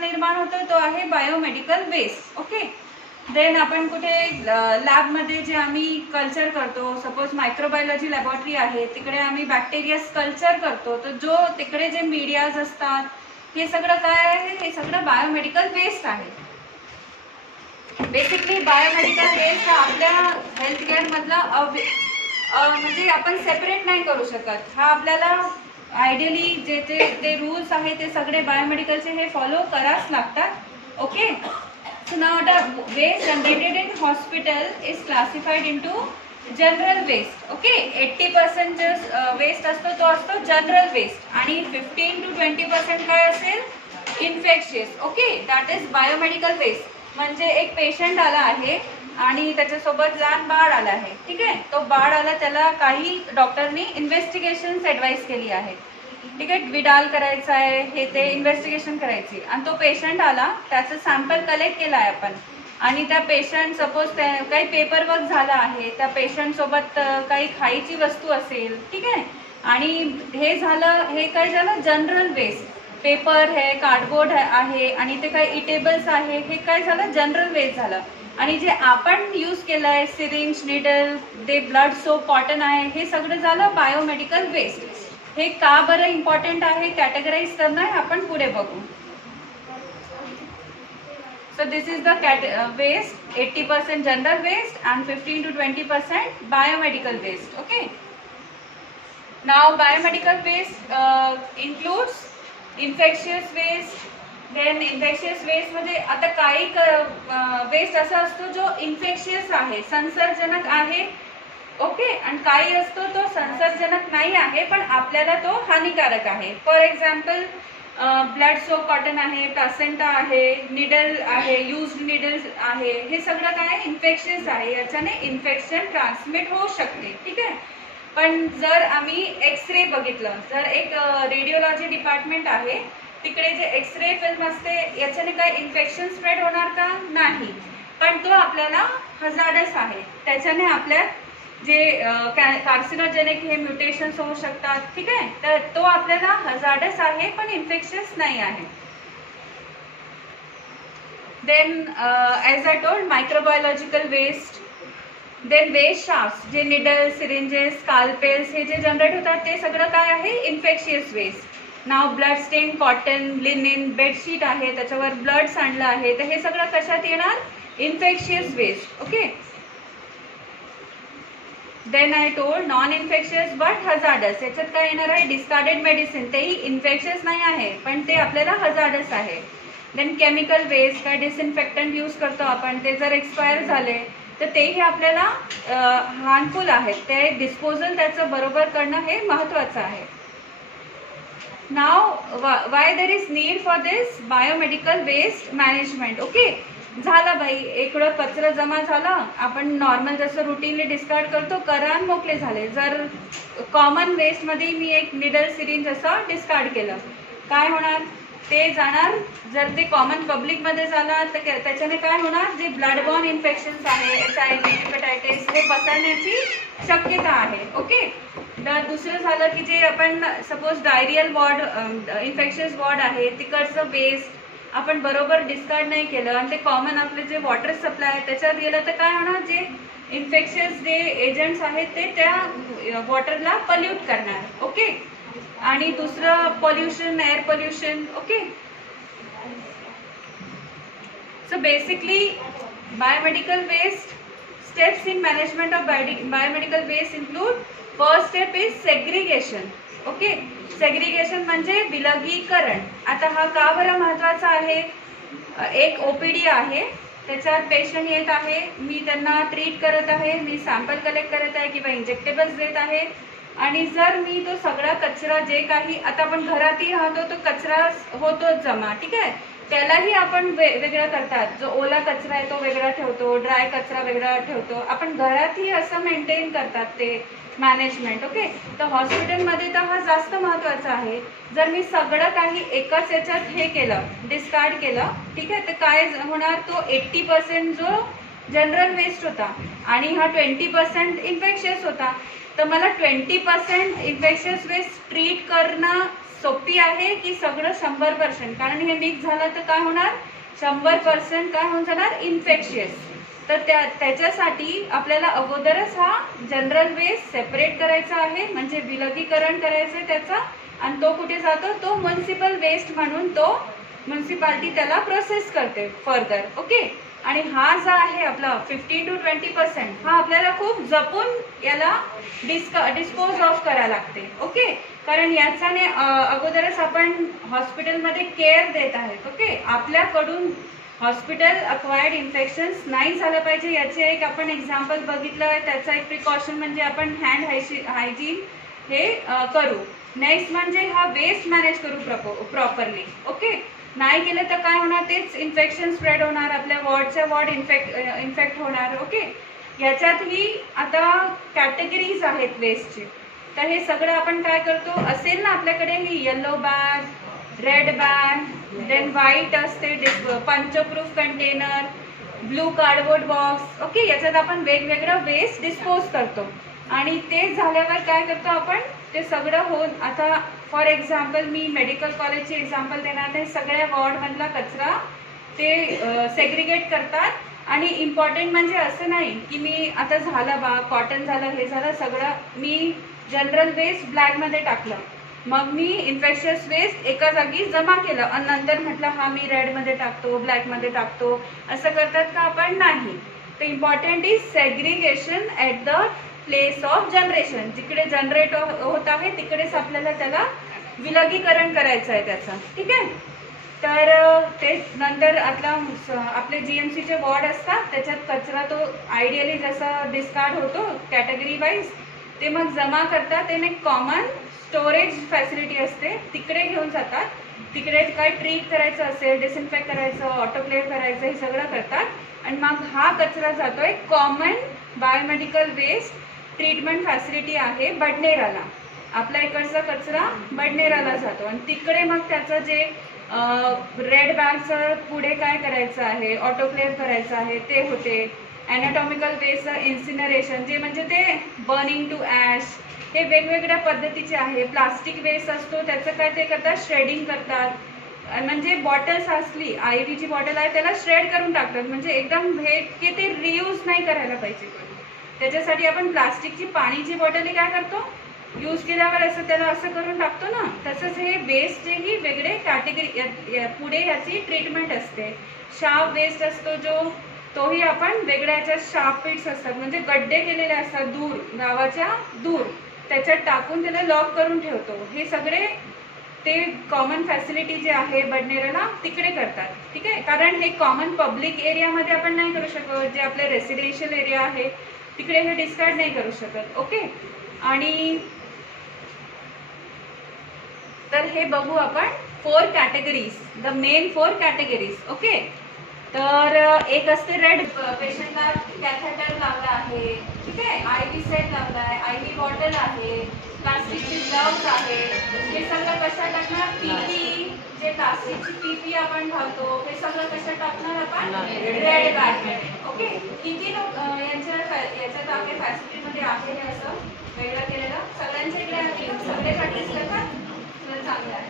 निर्माण होतो तो आहे बायोमेडिकल वेस्ट. ओके. देन आपण कुठे लॅबमध्ये जे आम्ही कल्चर करतो, सपोज मायक्रोबायोलॉजी लॅबोरेटरी आहे, तिकडे आम्ही बॅक्टेरियाज कल्चर करतो, तर जो तिकडे जे मीडियाज असतात हे सगळं काय आहे, हे सगळं बायोमेडिकल वेस्ट आहे. बेसिकली बायोमेडिकल वेस्ट हा आपल्या हेल्थकेअर मधला म्हणजे आपण सेपरेट नाही करू शकत. हा आपल्याला आयडियली जे ते रूल्स आहे ते सगळे बायोमेडिकलचे हे फॉलो करावंच लागतात. Okay. So now the waste generated in hospital is classified into general waste. Okay, 80% जो waste असतो तो असतो general waste आणि 15 to 20% काय असेल, infectious. Okay, that is biomedical waste. म्हणजे एक पेशंट आला आहे आणि त्याच्यासोबत लहान बाळ आला आहे. ठीक आहे, तो बाळ आला, त्याला काही डॉक्टरनी इन्व्हेस्टिगेशन्स ॲडवाइस केली आहे. ठीक आहे, विडाल करायचं आहे, हे ते इन्व्हेस्टिगेशन करायची, आणि तो पेशंट आला, त्याचं सॅम्पल कलेक्ट केला आहे आपण, आणि त्या पेशंट सपोज काही पेपर वर्क झाला आहे, त्या पेशंट सोबत काही खायची वस्तू असेल. ठीक आहे, आणि हे झालं, हे काय झालं, जनरल वेस्ट. पेपर आहे, कार्डबोर्ड आहे, आणि ते काही इटेबल्स आहे, हे काय झालं, जनरल वेस्ट झालं. आणि जे आपण यूज केलं आहे, सिरिंज, निडल, ते ब्लड सोप, कॉटन आहे, हे सगळं झालं बायोमेडिकल वेस्ट. हे का बरं इम्पॉर्टंट आहे कॅटेगराईज करणं हे आपण पुढे बघू. So this is the waste, 80% general waste and 15 to 20% biomedical waste. Okay. Now biomedical waste includes infectious waste. Then infectious waste मध्ये आता काही वेस्ट असा असतो जो इन्फेक्शियस आहे, संसर्गजनक आहे. ओके. आणि काही असतो तो संसर्गजनक नाही आहे पण आपल्याला तो हानिकारक आहे. For example blood soap, cotton आहे, प्लासेंटा आहे, निडल आहे, युज्ड निडल्स आहे, हे सगळं काय इन्फेक्शियस आहे, याच्याने इन्फेक्शन ट्रान्समिट होऊ शकते. ठीक आहे. पण जर आम्ही एक्सरे बघितलं, जर एक रेडिओलॉजी डिपार्टमेंट आहे, तिकडे जे एक्सरे फिल्म असते याच्याने काय इन्फेक्शन स्प्रेड होणार का, नाही. पण तो आपल्याला हजार्डस आहे, त्याच्याने आपल्या जे कार्सिनोजेनिक हे म्युटेशन्स होऊ शकतात. ठीक आहे, तर तो आपल्याला हजार्डस आहे पण इन्फेक्शियस नाही आहे. Then as I told, microbiological waste. Then waste शाफ्ट, जे निडल, सिरिंजेस, स्काल्पेल्स हे जे जनरेट होतात ते सगळं काय आहे, infectious waste. Now blood stain, cotton, linen, bedsheet आहे, त्याच्यावर ब्लड सांडलं आहे, तर हे सगळं कशात येणार, infectious waste. Okay. Then I told non infectious but hazardous, याच्यात काय येणार आहे, डिस्कार्डेड मेडिसिन, तेही इन्फेक्शियस नाही आहे पण ते आपल्याला हजार्डस आहे. देन केमिकल वेस्ट, काय डिसइन्फेक्टंट यूज करतो आपण, ते जर एक्सपायर झाले तर तेही आपल्याला हार्मफुल आहेत, ते डिस्पोजल त्याचं बरोबर करणं हे महत्त्वाचं आहे. Now why there is need for this biomedical waste management. Okay. झालं बाई, इकडं कचरा जमा झाला, आपण नॉर्मल जसं रुटीनली डिस्कार्ड करतो, करा मोकळे झाले. जर कॉमन वेस्टमध्ये मी एक निडल, सिरिंज असं डिस्कार्ड केलं, काय होणार, ते जाणार. जर ते कॉमन पब्लिकमध्ये झाला तर त्याच्याने काय होणार, जे ब्लड बॉर्न इन्फेक्शन्स आहे, HIV, हेपॅटायटिस, हे पसरण्याची शक्यता आहे. ओके. तर दुसरं झालं की जे आपण suppose diarrheal ward, infectious ward आहे, तिकडचं वेस्ट आपण बरोबर डिस्कार्ड नाही केलं आणि ते कॉमन आपले जे वॉटर सप्लाय आहे त्याच्यात गेलं तर काय होणार, जे इन्फेक्शियस जे एजंट्स आहेत ते त्या वॉटरला पल्यूट करणार. ओके. आणि दुसरं pollution, air pollution. Okay. So basically biomedical waste steps in management of biomedical waste include, first step is segregation. Okay. Segregation म्हणजे विलगीकरण. आता हा का बरं महत्त्वाचा आहे, एक OPD आहे, त्याच्यात पेशंट येत आहे, मी त्यांना ट्रीट करत आहे, मी सॅम्पल कलेक्ट करत आहे किंवा इंजेक्टेबल्स देत आहे, आणि जर मी तो सगळा कचरा जे काही, आता आपण घरातही राहतो तो कचरा होतोच जमा. ठीक आहे, त्यालाही आपण वेगळं करतात, जो ओला कचरा आहे तो वेगळा ठेवतो, ड्राय कचरा वेगळा ठेवतो, आपण घरातही असं मेंटेन करतात ते मॅनेजमेंट. ओके. तर हॉस्पिटलमध्ये तर हा जास्त महत्त्वाचा आहे. जर मी सगळं काही एकाच याच्यात हे केलं, डिस्कार्ड केलं, ठीक आहे, तर काय होणार, तो 80% जो जनरल वेस्ट होता आणि हा 20% इन्फेक्शियस होता, तर मला 20% इन्फेक्शियस वेस्ट ट्रीट करणं सोपी आहे की सगळं 100%, कारण हे मिक्स झालं तर काय होणार, 100% काय होऊन जाणार, इन्फेक्शियस. तर त्याच्यासाठी आपल्याला अगोदरच हा जनरल वेस्ट सेपरेट करायचा आहे, म्हणजे विलगीकरण करायचं आहे त्याचा, आणि तो कुठे जातो, तो म्युनिसिपल वेस्ट म्हणून तो म्युनिसिपालिटी त्याला प्रोसेस करते फर्दर. ओके. आणि हा जो आहे आपला 15 to 20% हा आपल्याला खूप जपून याला डिस्पोज ऑफ करायला लागते. ओके. कारण याच्याने अगोदरच आपण हॉस्पिटलमध्ये केअर देत आहेत. ओके. आपल्याकडून हॉस्पिटल अक्वायर्ड इन्फेक्शन्स नाही झालं पाहिजे, याचे एक आपण एक्झाम्पल बघितलं आहे. त्याचा एक प्रिकॉशन म्हणजे आपण हँड हायजीन हे करू. नेक्स्ट म्हणजे हा वेस्ट मॅनेज करू प्रॉपरली. ओके. नाही केलं तर काय होणार, तेच इन्फेक्शन स्प्रेड होणार, आपल्या वॉर्डच्या वॉर्ड इन्फेक्ट होणार. ओके. याच्यातही आता कॅटेगरीज आहेत वेस्टचे. तर हे सगळं आपण काय करतो, असेल ना आपल्याकडे ही yellow bag, red bag, then white असते puncture proof container, blue cardboard box. Okay. याच्यात आपण वेगवेगळं वेस्ट डिस्पोज करतो, आणि ते झाल्यावर काय करतो आपण, ते सगळं होऊन, आता फॉर एक्झाम्पल मी मेडिकल कॉलेजची एक्झाम्पल देणार आहे. सगळ्या वॉर्डमधला कचरा ते सेग्रिगेट करतात. आणि इम्पॉर्टंट म्हणजे असं नाही की मी आता झालं बा कॉटन झालं, हे झालं, सगळं मी जनरल वेस्ट ब्लॅकमध्ये टाकलं, मग मी इन्फेक्शियस वेस्ट एका जागी जमा केलं, आणि नंतर म्हटलं हा मी रेडमध्ये टाकतो, ब्लॅकमध्ये टाकतो. असं करतात का आपण? नाही. तर important is segregation at the place of generation. जिकडे जनरेट होत आहे तिकडेच आपल्याला त्याला विलगीकरण करायचं आहे त्याचं. ठीक आहे. तर ते नंतर आपले GMCचे वॉर्ड असतात, त्याच्यात कचरा तो आयडियली जसा डिस्कार्ड होतो कॅटेगरी वाईज, ते मग जमा करतात. ते एक कॉमन स्टोरेज फॅसिलिटी असते, तिकडे घेऊन जातात. तिकडे काय ट्रीट करायचं असेल, डिसइन्फेक्ट करायचं, ऑटोक्लेव्ह करायचं, हे सगळं करतात. आणि मग हा कचरा जातो एक common biomedical waste treatment facility आहे बडनेराला. आपल्या इकडचा कचरा बडनेराला जातो, आणि तिकडे मग त्याचं जे रेड बॅगचं पुढे काय करायचं आहे, ऑटोक्लेव्ह करायचं आहे, ते होते. ॲनाटॉमिकल वेस्टचं इन्सिनरेशन, जे म्हणजे ते बर्निंग टू ॲश, हे वेगवेगळ्या पद्धतीचे आहे. प्लास्टिक वेस्ट असतो त्याचं काय ते करतात, श्रेडिंग करतात. म्हणजे बॉटल्स असली, IVची बॉटल आहे त्याला श्रेड करून टाकतात, म्हणजे एकदम हे की ते रियूज नाही करायला पाहिजे. त्याच्यासाठी आपण प्लास्टिकची पाणीची बॉटल काय करतो, यूज केल्यावर असं त्याला असं करून टाकतो ना, तसंच हे वेस्टचेही वेगळे कॅटेगरी पुढे याची ट्रीटमेंट असते. शार्प वेस्ट असतो जो, तोही आपण वेगळ्या याच्यात शार्प पिट्स असतात, म्हणजे गड्डे केलेले असतात दूर, गावाच्या दूर, त्याच्यात टाकून त्याला लॉक करून ठेवतो. हे सगळे ते कॉमन फॅसिलिटी जे आहे बडनेराला तिकडे करतात. ठीक आहे. कारण हे कॉमन पब्लिक एरियामध्ये आपण नाही करू शकत, जे आपले रेसिडेन्शियल एरिया आहे तिकडे हे डिस्कार्ड नाही करू शकत. ओके. आणि तर हे बघू आपण 4 categories, the main 4 categories. Okay. तर एक असते रेड, पेशंटला कॅथेटर लावला आहे. ठीक आहे. IV सेट लावला आहे, IV बॉटल आहे, प्लास्टिकचे ग्लव्स आहे. हे सगळं कशा टाकणार, PP, जे प्लास्टिकची PP आपण घालतो, हे सगळं कशा टाकणार आपण, रेड बॅगमध्ये. ओके. किती लोक याच्यात आपल्या फॅसिलिटीमध्ये आहे हे असं वेगळं केलेलं, सगळ्यांच्या इकडे आहे, सगळे प्रॅक्टिस करतात, चांगलं आहे.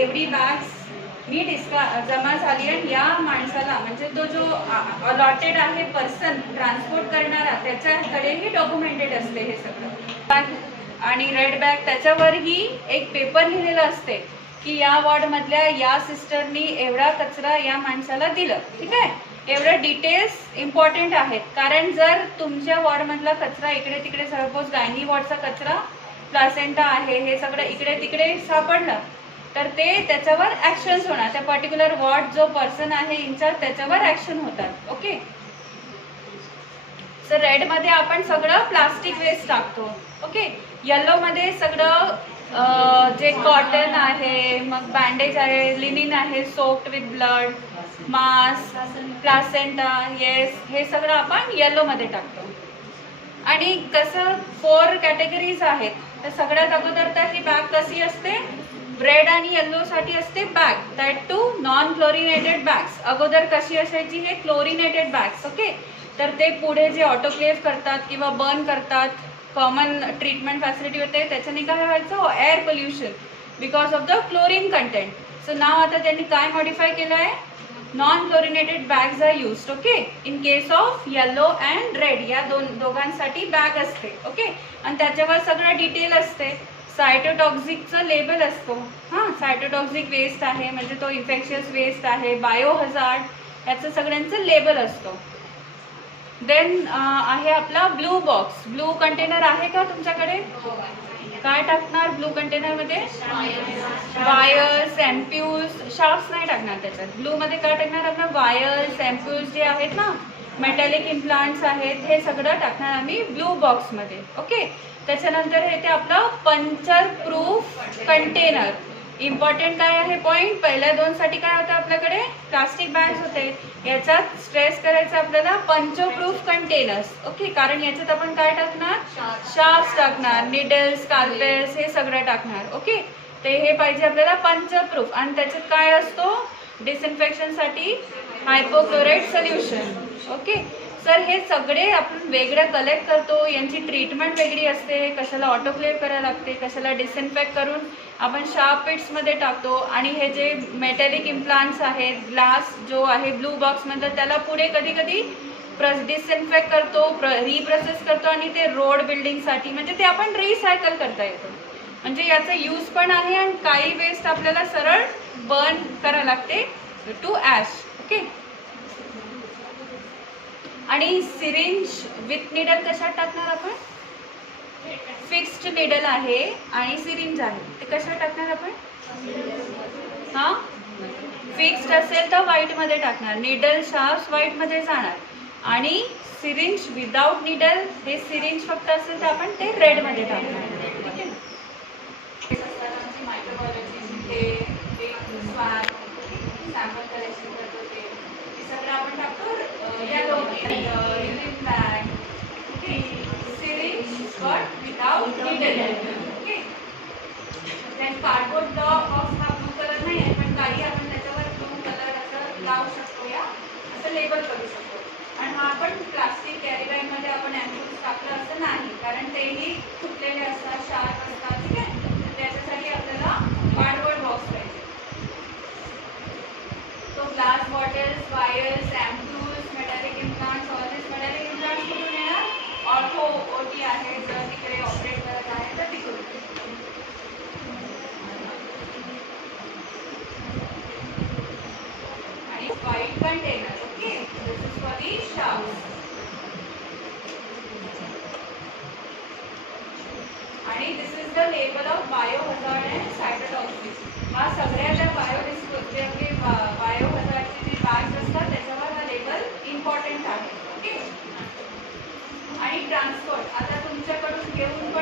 एवढी बॅग्स मी जमा झाली, आणि या माणसाला म्हणजे तो जो अलॉटेड आहे पर्सन ट्रान्सपोर्ट करणारा, त्याच्याकडेही डॉक्युमेंटेड असते हे सगळं. आणि रेड बॅग त्याच्यावरही एक पेपर लिहिलेलं असते की या वॉर्डमधल्या या सिस्टरनी एवढा कचरा या माणसाला दिलं. ठीक आहे. एवढं डिटेल्स इम्पॉर्टंट आहेत, कारण जर तुमच्या वॉर्डमधला कचरा इकडे तिकडे, सपोज गायनी वॉर्डचा कचरा, प्लासेंटा आहे, हे सगळं इकडे तिकडे सापडलं, तर ते त्याच्यावर ॲक्शन्स होणार. त्या पर्टिक्युलर वॉर्ड जो पर्सन आहे इन्चार्ज, त्याच्यावर ॲक्शन होतात. ओके. सो रेडमध्ये आपण सगळं प्लास्टिक वेस्ट टाकतो. ओके. येलोमध्ये सगळं जे कॉटन आहे, मग बँडेज आहे, लिनिन आहे soaked with blood, mask, placenta, yes, हे सगळं आपण येलोमध्ये टाकतो. आणि कसं 4 कॅटेगरीज आहेत. तर सगळ्यात अगोदर तर ही बॅग कशी असते, रेड आणि येल्लोसाठी असते bag, that too non chlorinated bags. अगोदर कशी असायची, हे क्लोरिनेटेड बॅग्स. ओके. तर ते पुढे जे ऑटोक्लेव्ह करतात किंवा बर्न करतात, कॉमन ट्रीटमेंट फॅसिलिटी होते, त्याच्याने काय व्हायचं, air pollution because of the chlorine content. So now आता त्यांनी काय मॉडिफाय केलं आहे, non chlorinated bags are used. Okay, in case of yellow and red या दोघांसाठी बॅग असते. ओके, आणि त्याच्यावर सगळं डिटेल असते, सायटोटॉक्सिकचं लेबल असतो. हां, सायटोटॉक्सिक वेस्ट आहे म्हणजे तो इन्फेक्शियस वेस्ट आहे, बायो हजार्ड याचं सगळ्यांचं लेबल असतो. देन आहे आपला ब्लू बॉक्स. ब्लू कंटेनर आहे का तुमच्याकडे? काय टाकणार ब्लू कंटेनरमध्ये? वायर्स, एम्प्यूल्स, शार्प्स नाही टाकणार त्याच्यात. ब्लूमध्ये काय टाकणार आपण? वायर्स, एम्प्यूल्स जे आहेत ना, मेटॅलिक इम्प्लांट्स आहेत, हे सगळं टाकणार आम्ही ब्लू बॉक्समध्ये. ओके, त्याच्यानंतर हे ते आपलं पंचर प्रूफ कंटेनर. इम्पॉर्टंट काय आहे पॉईंट, पहिल्या दोनसाठी काय होतं आपल्याकडे, प्लास्टिक बॅग्स होते, याच्यात स्ट्रेस करायचं आपल्याला पंचप्रूफ कंटेनर्स. ओके, कारण याच्यात आपण काय टाकणार, शार्प्स टाकणार, निडल्स, स्कॅल्पेल्स हे सगळं टाकणार. ओके, ते हे पाहिजे आपल्याला पंचप्रूफ. आणि त्याच्यात काय असतो, डिसइन्फेक्शनसाठी हायपोक्लोराइड सोल्युशन. ओके सर, हे सगळे आपण वेगळं कलेक्ट करतो, यांची ट्रीटमेंट वेगळी असते, कशाला ऑटोक्लेव्ह करायला लागते, कशाला डिसइन्फेक्ट करून आपण शार्प पिट्समध्ये टाकतो. आणि हे जे मेटॅलिक इम्प्लांट्स आहेत, ग्लास जो आहे ब्लू बॉक्समध्ये, त्याला पुढे कधी कधी डिसइन्फेक्ट करतो, रिप्रोसेस करतो आणि ते रोड बिल्डिंगसाठी म्हणजे ते आपण रिसायकल करता येतो. म्हणजे याचा यूज पण आहे आणि काही वेस्ट आपल्याला सरळ बर्न करायला लागते टू ॲश. ओके, आणि सिरिंज विथ निडल कशात टाकणार आपण? फिक्स्ड निडल आहे आणि सिरिंज आहे, ते कशात टाकणार आपण? हां, फिक्स्ड असेल तर व्हाईटमध्ये टाकणार, निडल शार्प्स व्हाईटमध्ये जाणार. आणि सिरिंज विदाउट निडल, हे सिरिंज फक्त असेल तर आपण ते रेडमध्ये टाकणार. ठीक आहे. सॅम्पल कलेक्शन करतो ते सगळं आपण टाकतो urine bag. Okay, syringe but without needle. Okay, then cardboard box हा ब्लू कलर नाही आहे, पण काही आपण त्याच्यावर ब्लू कलर असं लावू शकतो, या असं लेबल करू शकतो. आणि हा आपण प्लास्टिक कॅरी बॅगमध्ये आपण ॲम्प्यूल्स टाकलं असं नाही, कारण तेही फुटलेले असतात, शार्प असतात. ठीक आहे, तर त्याच्यासाठी आपल्याला कार्डबोर्ड बॉक्स पाहिजे. तो glass bottles, wires, ampoules, metallic implants, all this metallic implants कुठून येणार? ऑर्थो ओटी आहे, जर तिकडे ऑपरेट करत आहे तर तिकडून. आणि white container. Okay, this is for the sharps. आणि this is the label of bio hazard and cytotoxic. हा सगळ्या ज्या बायो हजार्डचे जे बॅग्स असतात त्याच्यावर हा लेबल इम्पॉर्टंट आहे. ओके, आणि ट्रान्सपोर्ट आता तुमच्याकडून घेऊन